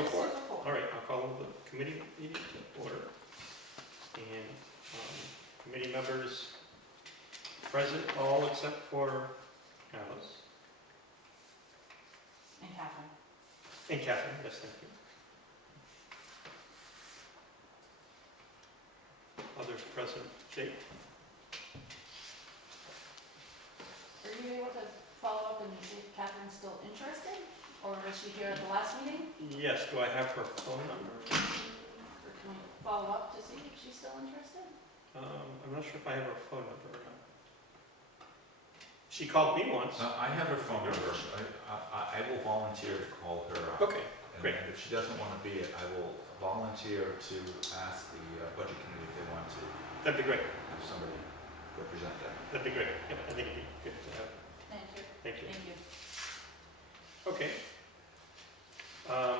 oh four? 6:04. All right, I'll call the committee meeting to order. And committee members present, all except for Alice And Catherine. and Catherine, yes, thank you. Others present, Jake? Are you able to follow up and see if Catherine's still interested? Or was she here at the last meeting? Yes, do I have her phone number? Or can we follow up to see if she's still interested? I'm not sure if I have her phone number or not. She called me once. I have her phone number. I will volunteer to call her up. Okay, great. And if she doesn't want to be it, I will volunteer to ask the budget committee if they want to That'd be great. have somebody represent them. That'd be great. Yep, I think it'd be good to have. Thank you. Thank you. Thank you. Okay.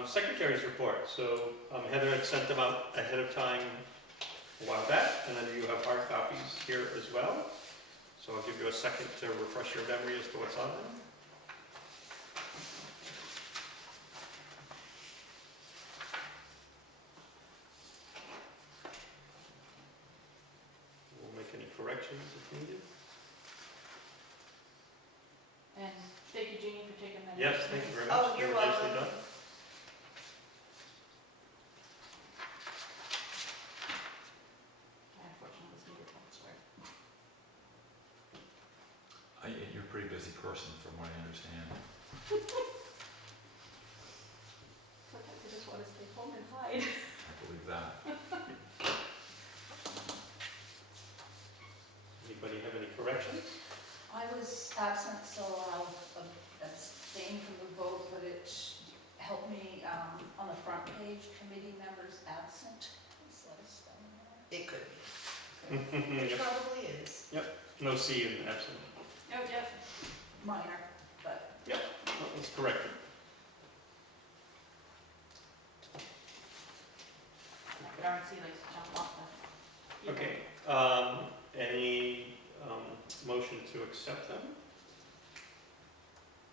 Secretary's report. So Heather had sent them out ahead of time a while back, and then you have hard copies here as well. So I'll give you a second to refresh your memory as to what's on them. We'll make any corrections if needed. And thank you, Jeannie, for taking that. Yes, thank you very much. Oh, you're They were nicely welcome. done. I unfortunately was needed elsewhere. You're a pretty busy person from what I understand. Sometimes I just want to stay home and hide. I believe that. Anybody have any corrections? I was absent, so I'll abstain from the vote, but it helped me on the front page, committee members absent. Is that a spelling error? It could be. Yep. It probably is. No C in absent. Oh, yep. Minor, but No, that's correct. Darn, see, like, jump off the. Okay, any motion to accept them?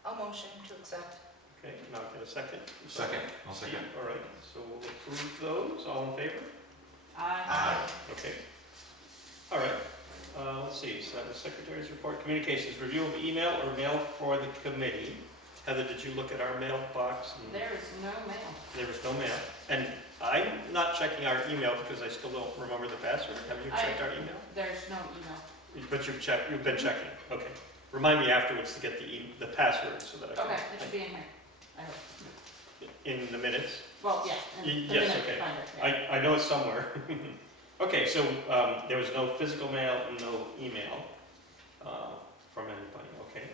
I'll motion to accept. Okay, now get a second. Second, I'll second. All right, so we'll approve those, all in favor? Aye. Okay. All right, let's see, so that was Secretary's report. Communications, review of email or mail for the committee. Heather, did you look at our mailbox? There is no mail. There was no mail. And I'm not checking our email because I still don't remember the password. Have you checked our email? There's no email. But you've been checking, okay. Remind me afterwards to get the password so that I can. Okay, it should be in here. I hope. In the minutes? Well, yeah. in the Yes, minute, okay. find it, yeah. I know it's somewhere. Okay, so there was no physical mail and no email from anybody, okay.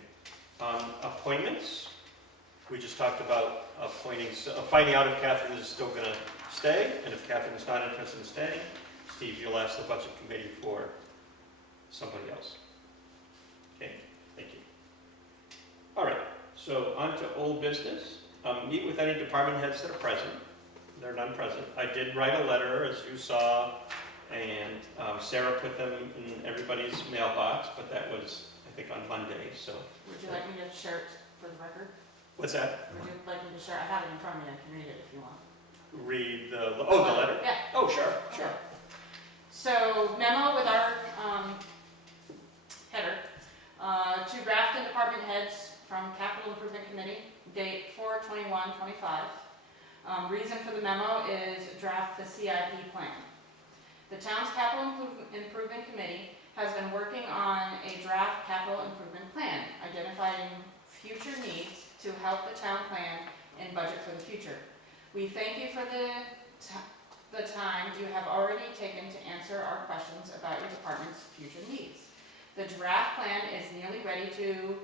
Appointments, we just talked about finding out if Catherine is still going to stay, and if Catherine is not interested in staying, Steve, you'll ask the budget committee for somebody else. Okay, thank you. All right, so on to old business. Meet with any department heads that are present. They're none present. I did write a letter, as you saw, and Sarah put them in everybody's mailbox, but that was, I think, on Monday, so. Would you like me to share it for the record? What's that? Would you like me to share? I have it in front of me. I can read it if you want. Read the letter? Yeah. Oh, sure, sure. Okay. So memo with our header to Grafton department heads from Capital Improvement Committee, date 4/21/25. Reason for the memo is draft the CIP plan. The town's Capital Improvement Committee has been working on a draft capital improvement plan, identifying future needs to help the town plan and budget for the future. We thank you for the time you have already taken to answer our questions about your department's future needs. The draft plan is nearly ready to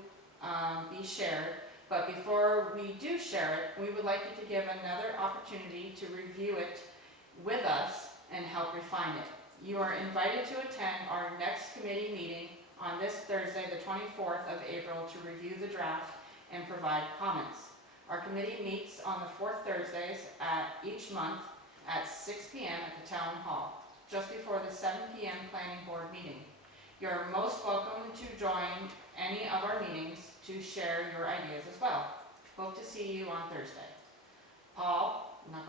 be shared, but before we do share it, we would like you to give another opportunity to review it with us and help refine it. You are invited to attend our next committee meeting on this Thursday, the 24th of April, to review the draft and provide comments. Our committee meets on the fourth Thursdays each month at 6 p.m. at the Town Hall, just before the 7 p.m. Planning Board meeting. You're most welcome to join any of our meetings to share your ideas as well. Hope to see you on Thursday. Paul, I'm not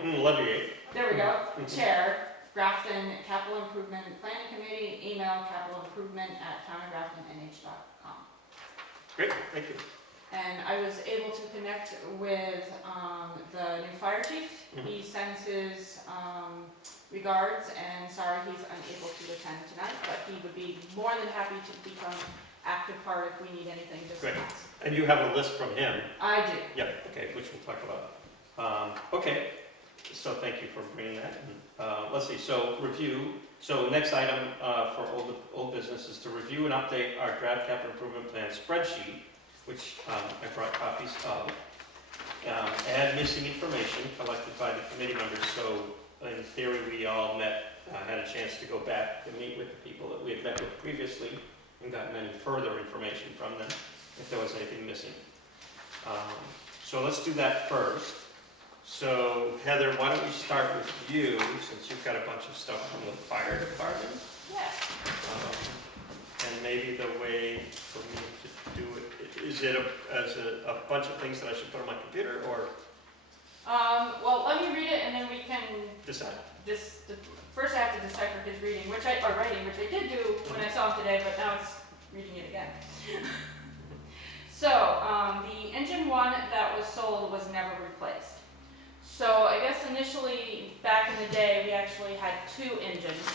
Alleviate. there we go, Mhm. Chair, Grafton Capital Improvement Planning Committee, email capitalimprovement@townofgraftonnh.com. Great, thank you. And I was able to connect with the new fire chief. Mhm. He sends his regards and sorry he's unable to attend tonight, but he would be more than happy to become active part if we need anything, just Great. ask. And you have a list from him. I do. Yep, okay, which we'll talk about. Okay, so thank you for bringing that. Let's see, so review, so next item for old business is to review and update our draft capital improvement plan spreadsheet, which I brought copies of. Add missing information collected by the committee members, so in theory, we all met, had a chance to go back to meet with the people that we had met with previously and gotten any further information from them if there was anything missing. So let's do that first. So Heather, why don't we start with you, since you've got a bunch of stuff from the fire department? Yes. And maybe the way for me to do it, is it as a bunch of things that I should put on my computer or Well, let me read it and then we can decide? first I have to decipher his reading, or writing, which I did do when I saw him today, but now it's reading it again. So, the engine one that was sold was never replaced. So I guess initially, back in the day, we actually had 2 engines.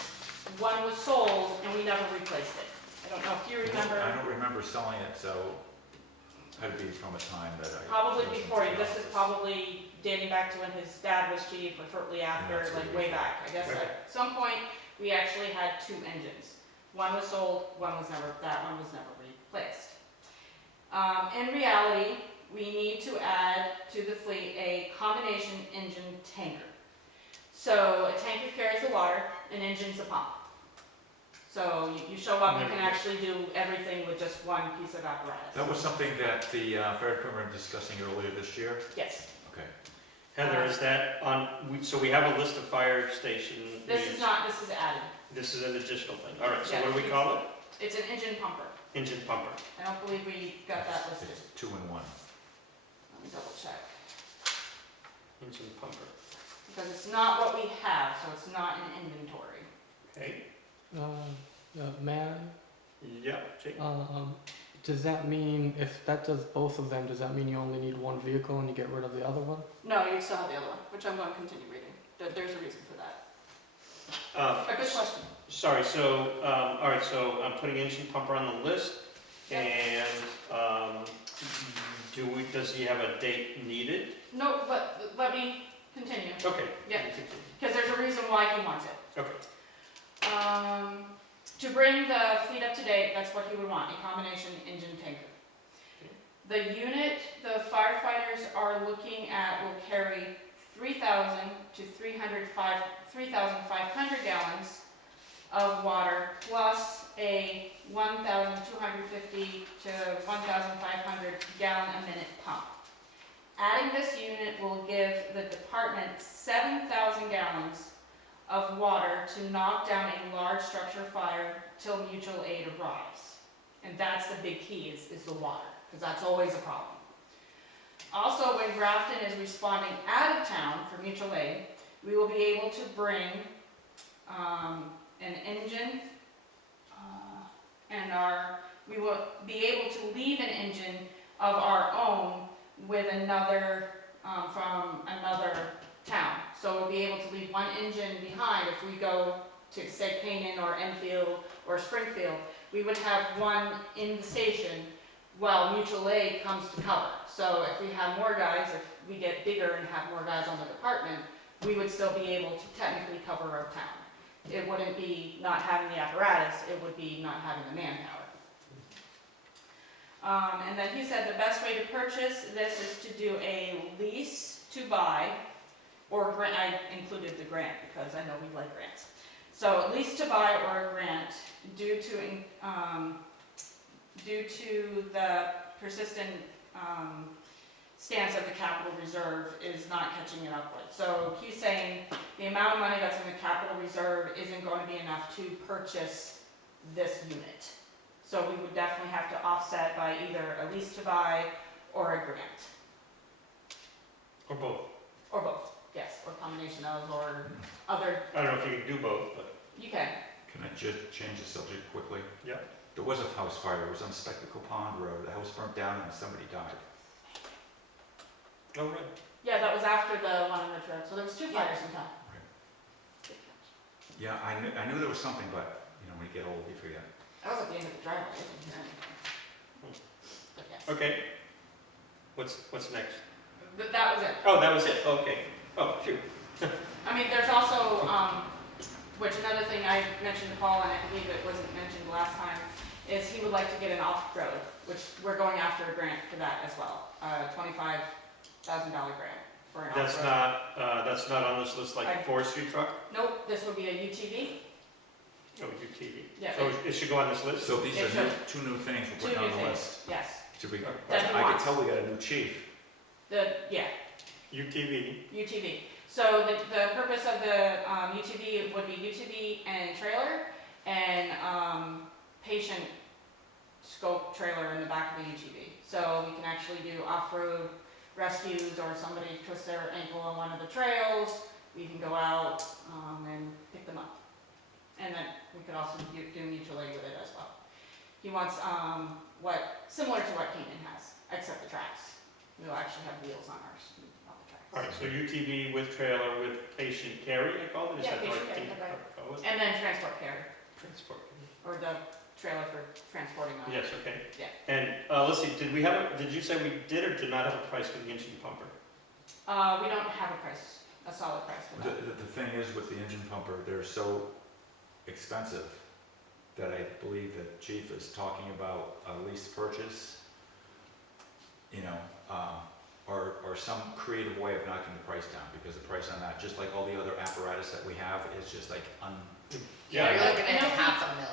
One was sold and we never replaced it. I don't know if you remember. I don't remember selling it, so had to be from a time that I. Probably wasn't before you. in This is office. probably dating back to when his dad was chief, or shortly after, that's like what way back. I guess Okay. at some point, we actually had 2 engines. One was sold, that one was never replaced. In reality, we need to add to the fleet a combination engine tanker. So a tanker carries the water, an engine's a pump. So you show up, you can actually do everything with just one piece of apparatus. That was something that the fire department was discussing earlier this year? Yes, Okay. Heather, is that on, so we have a list of fire station this needs. is not, this is added. This is an additional thing. All right, so Yeah. what do we call it? It's an engine pumper. Engine pumper. I don't believe we got that listed. It's 2 in 1. Let me double check. Engine pumper. Because it's not what we have, so it's not in inventory. Okay, Man, yeah, Jake? does that mean if that does both of them, does that mean you only need one vehicle and you get rid of the other one? No, you still have the other one, which I'm going to continue reading. There's a reason for that. A good question. Sorry, so, all right, so I'm putting engine pumper on the list. Yep. And, does he have a date needed? No, but let me continue, Okay. Yeah. because there's a reason why he wants it. Okay. To bring the fleet up to date, that's what he would want, a combination engine tanker. The unit the firefighters are looking at will carry 3,000 to 3,500 gallons of water, plus a 1,250 to 1,500 gallon a minute pump. Adding this unit will give the department 7,000 gallons of water to knock down a large structure fire till mutual aid arrives. And that's the big key, is the water, because that's always a problem. Also, when Grafton is responding out of town for mutual aid, we will be able to bring an engine, we will be able to leave an engine of our own with another, from another town. So we'll be able to leave one engine behind if we go to, say, Canaan or Enfield or Springfield. We would have one in the station while mutual aid comes to cover. So if we have more guys, if we get bigger and have more guys on the department, we would still be able to technically cover our town. It wouldn't be not having the apparatus, it would be not having the manpower. And then he said the best way to purchase this is to do a lease to buy, or grant. I included the grant because I know we like grants. So lease to buy or a grant due to the persistent stance of the capital reserve is not catching it up with. So he's saying the amount of money that's in the capital reserve isn't going to be enough to purchase this unit. So we would definitely have to offset by either a lease to buy or a grant, Or both? or both, yes, or combination. combination of, or other, I don't know if you can do both, but, you can. Can I just change the subject quickly? Yeah. There was a house fire, it was on Spectacle Pond Road, the house burnt down and somebody died. oh, right. Yeah, that was after the one on Ridge Road, so there was two Yeah. fires in town. Yeah, I knew there was something, but, you know, when you get old, you forget. That was at the end of the driveway. I didn't hear anything. But yes. Okay. What's next? That was it. Oh, that was it, okay. Oh, phew. I mean, there's also, which another thing I mentioned to Paul, and I believe it wasn't mentioned last time, is he would like to get an off-road, which we're going after a grant for that as well. $25,000 grant for an off-road. That's not on this list like a forestry truck? Nope, this would be a UTV. Oh, UTV. Yeah. So it should go on this list? So these It are should. two new things Two we're putting new on the things, list. yes. Should we, That he I wants. can tell we got a new chief. Yeah, UTV. UTV. So the purpose of the UTV would be UTV and trailer, and patient scope trailer in the back of the UTV. So we can actually do off-road rescues, or somebody twists their ankle on one of the trails, we can go out and pick them up. And then we could also do mutual aid with it as well. He wants similar to what Canaan has, except the tracks. We'll actually have wheels on ours, not the tracks. All right, so UTV with trailer with patient carry, I call it? Is Yeah, that the right patient thing carry, to call it? And then transport carrier, Transport. or the trailer for transporting them. Yes, okay. Yeah. And let's see, did you say we did or did not have a price for the engine pumper? We don't have a price, a solid price for that. The thing is with the engine pumper, they're so expensive that I believe that chief is talking about a lease purchase, you know, or some creative way of knocking the price down, because the price on that, just like all the other apparatus that we have, is just like Yeah, you're I looking at know he- $500,000.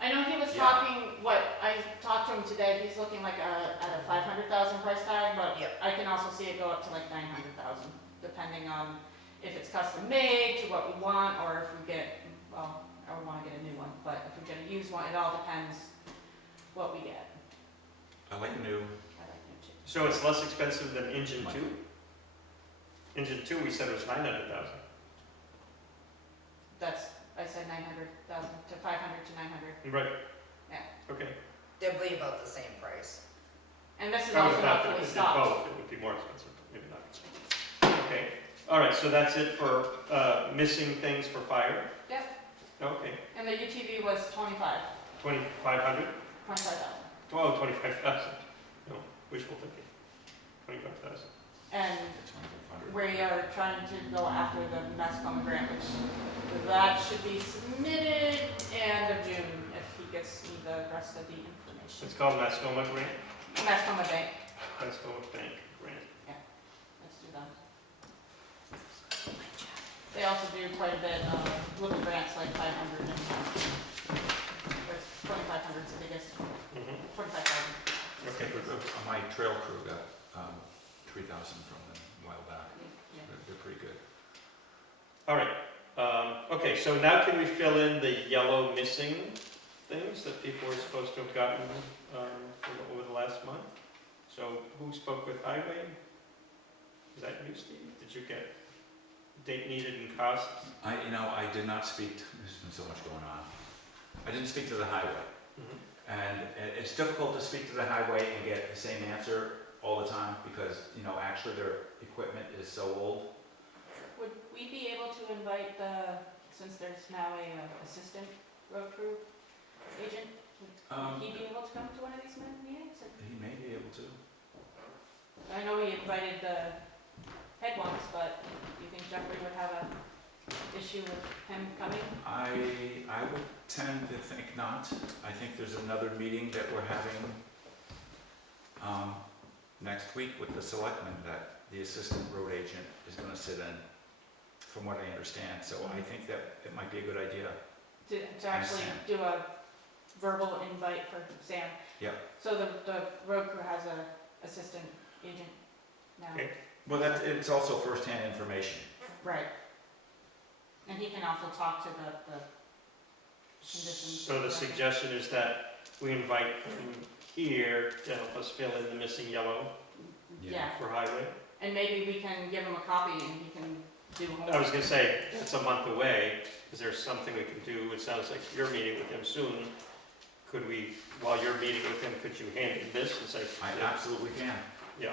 I know he was Yeah. talking, I talked to him today, he's looking like at a 500,000 price tag, but Yep. I can also see it go up to like 900,000, depending on if it's custom made to what we want, or if we get, well, I would wanna get a new one, but if we get a used one, it all depends what we get. I like new. I like new too. So it's less expensive than engine two? Engine two, we said was 900,000. That's, I said 900,000 to 500 to 900, Right. Yeah. Okay. They'll be about the same price. and this is I would also have not thought that fully if we did stocked. both, it would be more expensive, but maybe not. Okay, all right, so that's it for missing things for fire? Yep. Okay, And the UTV was 2,500? 25,000. Oh, 25,000. No, wishful thinking. 25,000. And It's 1,500. we are trying to go after the Mascoma grant, which that should be submitted end of June if he gets me the rest of the information. It's called Mascoma Grant? Mascoma Bank, Mascoma Bank Grant. let's do that. They also do quite a bit of little grants, like 500 and, or 2,500 is the biggest, Mhm. 25,000. Okay. My trail crew got 3,000 from them a while back. Yeah. They're pretty good. All right, okay, so now can we fill in the yellow missing things that people were supposed to have gotten over the last month? So who spoke with highway? Is that you, Steve? Did you get date needed and cost? I did not speak, there's been so much going on. I didn't speak to the highway. Mhm. And it's difficult to speak to the highway and get the same answer all the time because, actually their equipment is so old. Would we be able to invite since there's now a assistant road crew agent, would he be able to come to one of these meetings? He may be able to. I know we invited the head ones, but do you think Jeffrey would have a issue with him coming? I would tend to think not. I think there's another meeting that we're having next week with the selectmen that the assistant road agent is gonna sit in, from what I understand. So I think that it might be a good idea. To actually Sam. do a verbal invite for Sam? Yep. So the road crew has a assistant agent now? Okay. Well, it's also firsthand information. Right. And he can also talk to the conditions. So the suggestion is that we invite him here to help us fill in the missing yellow Yeah, for highway? and maybe we can give him a copy and he can do more. I was gonna say, it's a month away, is there something we can do? It sounds like you're meeting with him soon. Could we, while you're meeting with him, could you hand him this and say? I absolutely can. Yeah.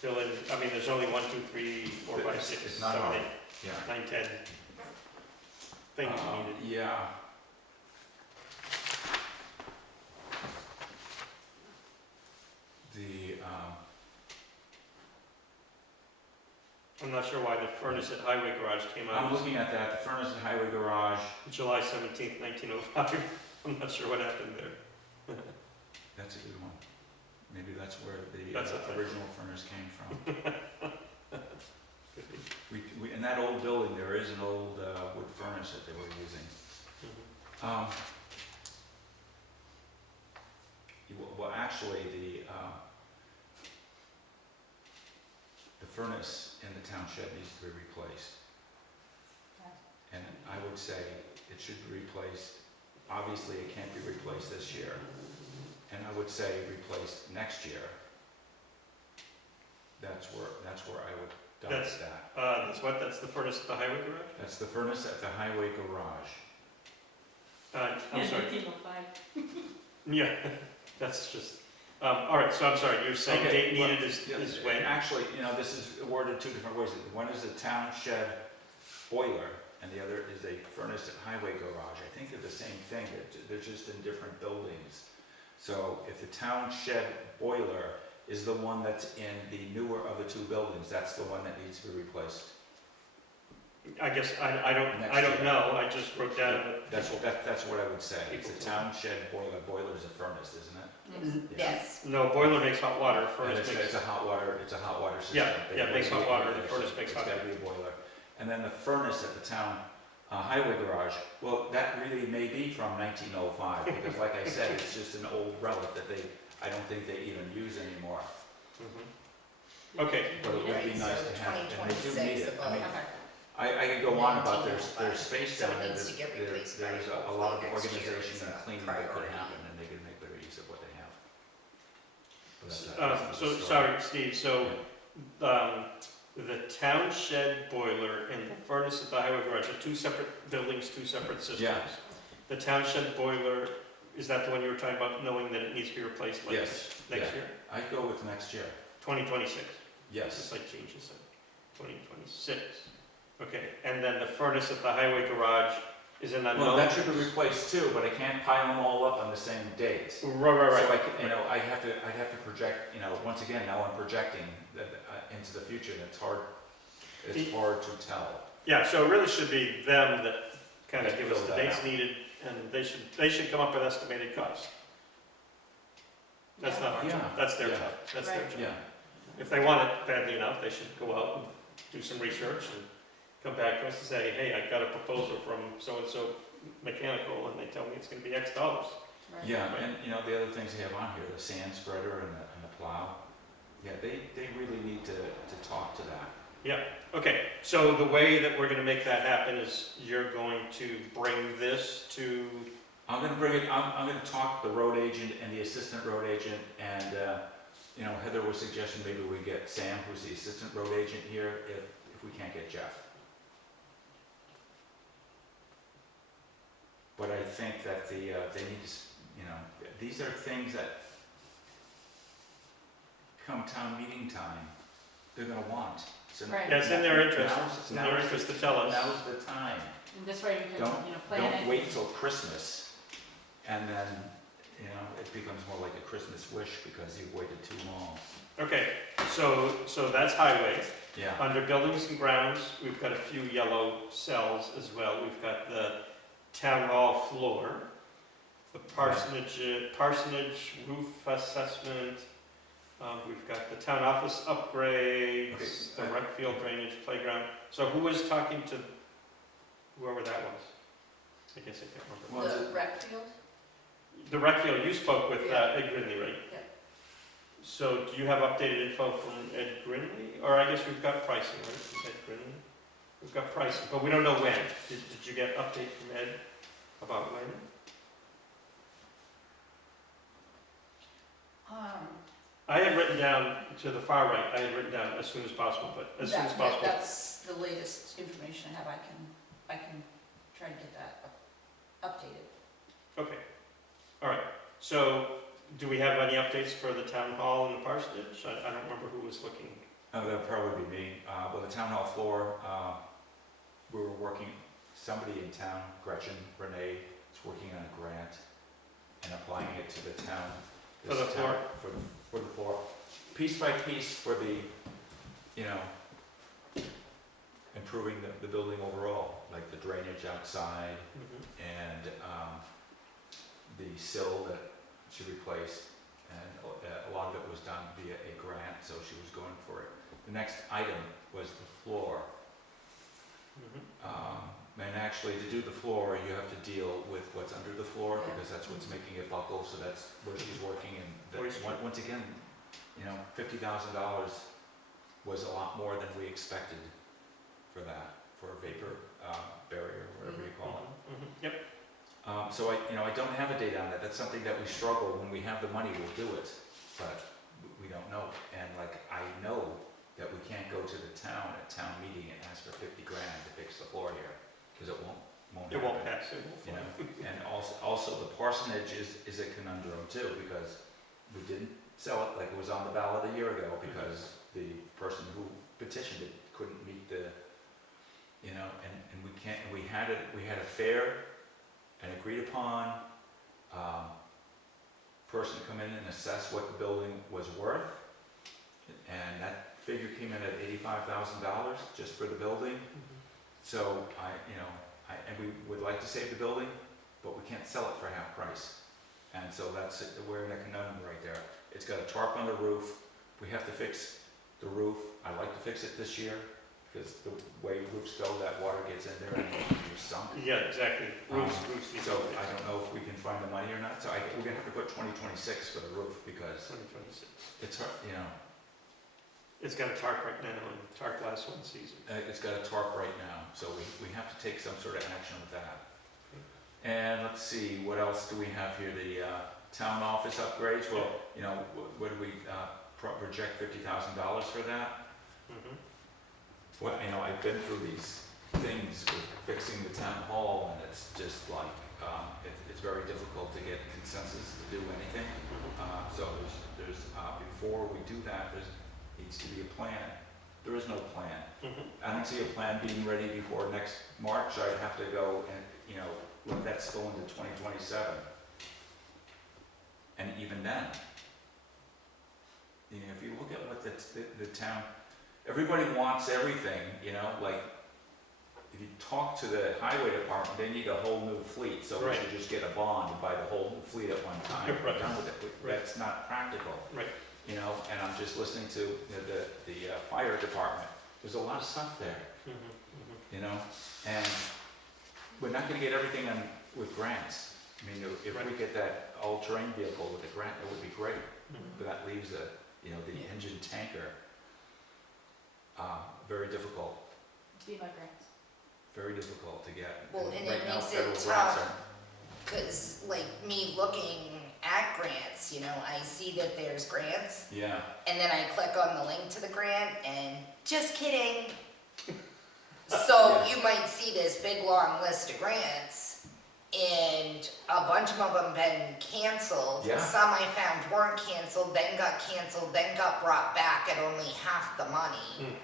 Fill in, I mean, there's only 1, 2, 3, 4, 5, 6, It's not 7, hard. 8, Yeah. 9, 10 things needed. Yeah. The, I'm not sure why the furnace at Highway Garage came I'm out looking at that, the furnace at Highway Garage, July 17th, 1905. I'm not sure what happened there. that's a good one. Maybe that's where the That's okay. original furnace came from. Could be. We, in that old building, there is an old wood furnace that they were using. Mhm. Well, actually, the furnace in the town shed needs to be replaced. And I would say it should be replaced, obviously it can't be replaced this year. And I would say replaced next year. That's where I would That's- direct that. That's what, that's the furnace at the Highway Garage? That's the furnace at the Highway Garage. I'm sorry. 1905. Yeah, that's just, all right, so I'm sorry, you're saying Okay, date well, needed is yeah, when? Actually, this is worded two different ways. One is a town shed boiler, and the other is a furnace at Highway Garage. I think they're the same thing, they're just in different buildings. So if the town shed boiler is the one that's in the newer of the two buildings, that's the one that needs to be replaced. I guess, I don't Next year. know, I just wrote down that. That's what I would say. It's a town shed boiler. Boiler is a furnace, isn't it? Yeah. Yes. No, boiler makes hot water, And furnace it's makes. a hot water system. Yeah, They yeah, it makes hot really water, need the it, furnace so makes hot It's gotta be a boiler. And then the furnace at the town highway garage, well, that really may be from 1905, because like I said, it's just an old relic that I don't think they even use anymore. Mhm. Okay, But it would be Right, nice so to have, and they do 2026 need it. I mean, Okay. I could go on about there's 1905. space So down it there, needs to get replaced by there's a lot of hopefully next year organization is and a cleaning that could priority. happen, and they could make better use of what they have. But that's so, another story. sorry, Steve, so, the town shed boiler and the furnace at the Highway Garage are two separate buildings, two separate systems. Yeah. The town shed boiler, is that the one you were talking about, knowing that it needs to be replaced like Yes, next yeah. year? I'd go with next year, 2026, yes. just like Gene just said, 2026. Okay, and then the furnace at the Highway Garage is an unknown? Well, that should be replaced too, but I can't pile them all up on the same date. Right. So I'd have to project, once again, now I'm projecting that, into the future, and it's hard to tell. Yeah, so it really should be them that kind of That give us fill the that dates out. needed, and they should come up with estimated costs. That's not our Yeah. job, that's their Yeah. job, that's their Right. job. Yeah, If they want it badly enough, they should go out and do some research and come back to us and say, hey, I got a proposal from so-and-so mechanical, and they tell me it's gonna be X dollars. Right. yeah, and the other things they have on here, the sand spreader and the plow, yeah, they really need to talk to that. Okay, so the way that we're gonna make that happen is you're going to bring this to, I'm gonna bring it, I'm gonna talk to the road agent and the assistant road agent, and, Heather was suggesting maybe we get Sam, who's the assistant road agent here, if we can't get Jeff. But I think that they need to, these are things that come town meeting time, they're gonna want. So Right. yeah, it's in their interest, now's- it's in their now's- interest to tell us. Now's the time. And this way we can, Don't plan it. wait till Christmas, and then, it becomes more like a Christmas wish because you've waited too long. Okay, so that's highway. Yeah. Under buildings and grounds, we've got a few yellow cells as well. We've got the town hall floor, the parsonage roof assessment, we've got the town office upgrades, the Okay. rec field drainage playground. So who was talking to whoever that was? I guess I can't remember. Was The it- rec field? The rec field, you spoke with Yeah. Ed Grinley, right? Yeah. So do you have updated info from Ed Grinley? Or I guess we've got pricing, right, from Ed Grinley? We've got pricing, but we don't know when. Did you get update from Ed about when? I had written down to the far right, I had written down as soon as possible, but as soon as possible. That's the latest have, I can try to get that updated. Okay, all right. So, do we have any updates for the town hall and the parsonage? I don't remember who was looking. Oh, that'll probably be me. Well, the town hall floor, we were working, somebody in town, Gretchen, Renee, is working on a grant and applying it to the town. For the this floor? town- For the floor. Piece by piece for the, you know, improving the building overall, like the drainage outside and the sill that she replaced. And a lot of it was done via a grant, so she was going for it. The next item was the floor. And actually, to do the floor, you have to deal with what's under the floor, Yeah. because that's what's making it buckle, so that's where she's working. And Oyster. once again, you know, $50,000 was a lot more than we expected for that, for a vapor barrier, whatever you call it. Yep, So I don't have a date on that. That's something that we struggle. When we have the money, we'll do it, but we don't know. And like, I know that we can't go to the town at town meeting and ask for 50 grand to fix the floor here, because it won't it won't happen, pass, it won't you fly. know. And also the parsonage is a conundrum too, because we didn't sell it like it was on the ballot a year ago, because the person who petitioned it couldn't meet the, you know, and we can't, we had a fair and agreed upon person come in and assess what the building was worth, and that figure came in at $85,000 just for the building. So and we would like to save the building, but we can't sell it for half price. And so that's it. We're in a conundrum right there. It's got a tarp on the roof. We have to fix the roof. I'd like to fix it this year, because the way roofs go, that water gets in there and you're sunk. Yeah, exactly. Roofs need to So be I don't know if we can find the money or not. So we're gonna have to put 2026 for the roof, because 2026. it's hard, you know, It's got a tarp right now, and tarp lasts one season. it's got a tarp right now. So we have to take some sort of action with that. And let's see, what else do we have here? The town office upgrades. Well, you know, what do we project $50,000 for that? Well, you know, I've been through these things with fixing the town hall, and it's just like, it's very difficult to get consensus to do anything. So there's before we do that, there needs to be a plan. There is no plan. I don't see a plan being ready before next March. I'd have to go and, you know, let that spill into 2027. And even then, you know, if you look at what the town, everybody wants everything, you know, like, if you talk to the highway department, they need a whole new fleet, so we Right. should just get a bond and buy the whole new fleet at one time, and Right. be done with it. Right. That's not practical. Right. You know, and I'm just listening to the fire department, there's a lot of stuff there, you know, and we're not gonna get everything on with grants. I mean, if we Right. get that all-terrain vehicle with a grant, it would be great, but that leaves the engine tanker, very difficult. Be my grants. Very difficult to get. Well, and right it now, makes federal it grants tough, are- cause like me looking at grants, you know, I see that there's grants, Yeah, and then I click on the link to the grant, and just kidding. So you might see this big long list of grants, and a bunch of them been canceled. Yeah. Some I found weren't canceled, then got canceled, then got brought back at only half the money.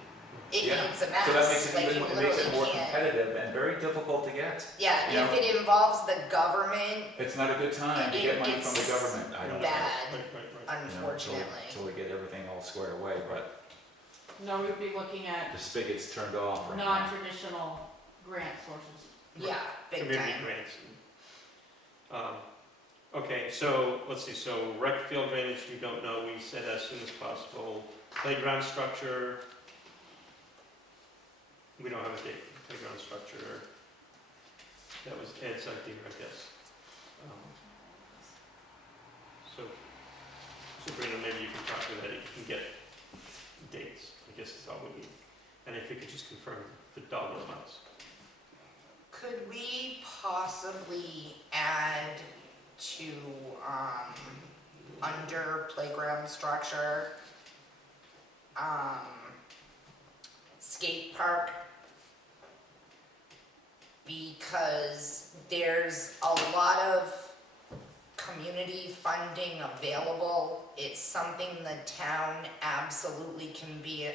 It Yeah. makes a mess. so that makes it Like, even, you it makes it more literally can't. competitive and very difficult to get. Yeah, you if know. it involves the government, It's not a good time to get money from the It's government, I don't know. bad, Right, right, right. You know, unfortunately. Until we get everything all squared away, but No, we'd be looking at the spigot's turned off right now. non-traditional grant sources. Yeah, big Community time. grants. Okay, so, let's see, so rec field drainage, we don't know, we said as soon as possible. Playground structure, we don't have a date for the playground structure. That was Ed's idea, I guess. So, Sabrina, maybe you can talk to that, you can get dates, I guess that's all we need. And if you could just confirm the dollar amounts. Could we possibly add to, under playground structure, skate park? because there's a lot of community funding available. It's something the town absolutely can be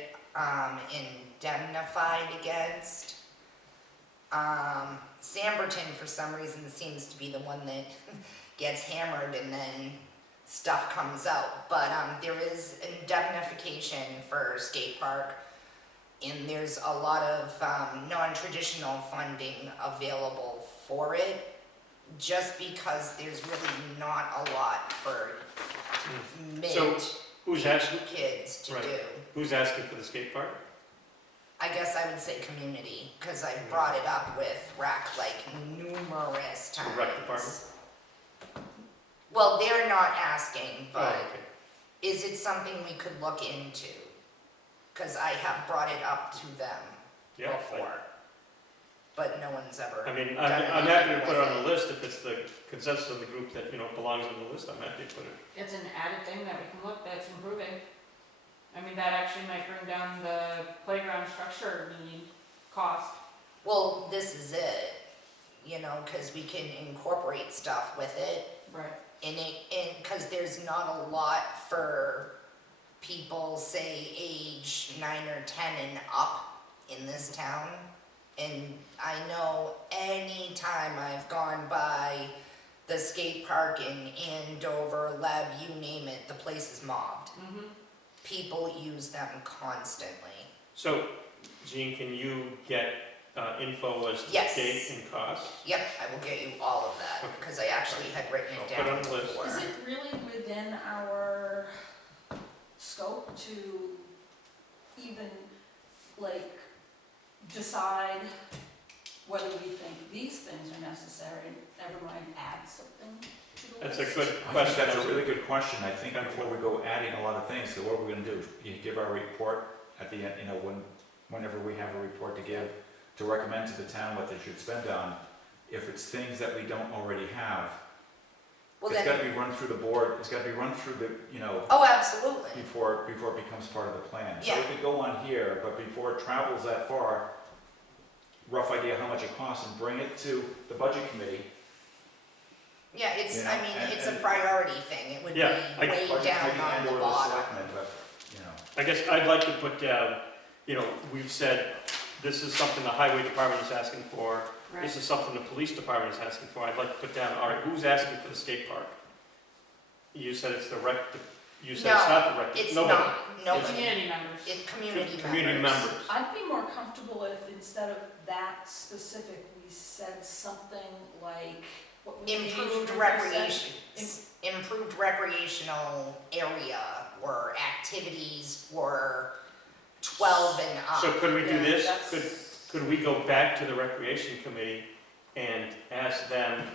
indemnified against. Samberton, for some reason, seems to be the one that gets hammered and then stuff comes out. But there is indemnification for skate park, and there's a lot of non-traditional funding available for it, just because there's really not a lot for So, who's asking, kids to right. do. who's asking for the skate park? I guess I would say community, because I brought it up with rec like numerous The times. rec department? Well, they're not asking, Oh, but okay. is it something we could look into? Because I have brought it up to them Yeah, before, but no one's ever. I mean, done I'm happy to anything put it with on the list if it's the consensus of the group that, belongs on the list, I'm happy to put it. It's an added thing that we can look, that's improving. I mean, that actually might bring down the playground structure need cost. Well, this is it, because we can incorporate stuff with it. Right. Because there's not a lot for people, say, age 9 or 10 and up in this town. And I know any time I've gone by the skate park in Andover, Leb, you name it, the place is mobbed. Mm-hmm. People use them constantly. So, Jean, can you get info as to Yes. date and cost? Yep, I will get you all of that, because I actually had written it I'll put it down on the list. before. Is it really within our scope to even, like, decide whether we think these things are necessary, never mind add something to the That's list? a good I think question. that's a really good question. I think before we go adding a lot of things, so what we're gonna do, you give our report at the end, whenever we have a report to give, to recommend to the town what they should spend on. If it's things that we don't already have, Well, it's then, gotta be run through the board, it's gotta be run through the, oh, absolutely. before it becomes part of the plan. So Yeah. it could go on here, but before it travels that far, rough idea how much it costs, and bring it to the budget committee. Yeah, You know, it's a and- priority thing. It would be Yeah, I- way Budget down committee on and the or the bottom. selectmen, but, I guess I'd like to put down, we've said, this is something the highway department is asking for, Right. this is something the police department is asking for, I'd like to put down, all right, who's asking for the skate park? You said it's the rec, you said it's No, not the rec. It's Nobody. not, nobody. Community members. It's community Community members. I'd be more comfortable if instead of that specific, we said something like, what was the age Improved group you recreation, said? improved recreational area or activities for 12 and up. So could we do Yeah, this? that's- Could we go back to the recreation committee and ask them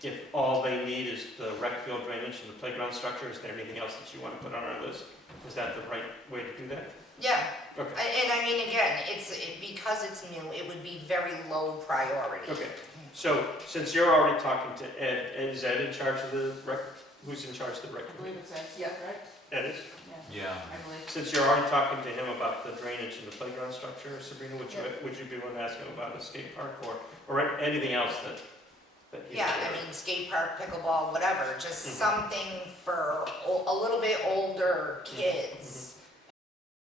if all they need is the rec field drainage and the playground structure? Is there anything else that you want to put on our list? Is that the right way to do that? Yeah, Okay, and I mean, again, because it's new, it would be very low priority. okay. So since you're already talking to Ed, is Ed in charge of the rec, who's in charge of the rec I believe committee? it says, Yeah. right? Ed is? Yeah, Yeah. I believe. Since you're already talking to him about the drainage and the playground structure, Sabrina, would you be willing to ask him about the skate park or anything else that he's Yeah, aware I of? mean, skate park, pickleball, whatever, just Mhm. something for a little bit older kids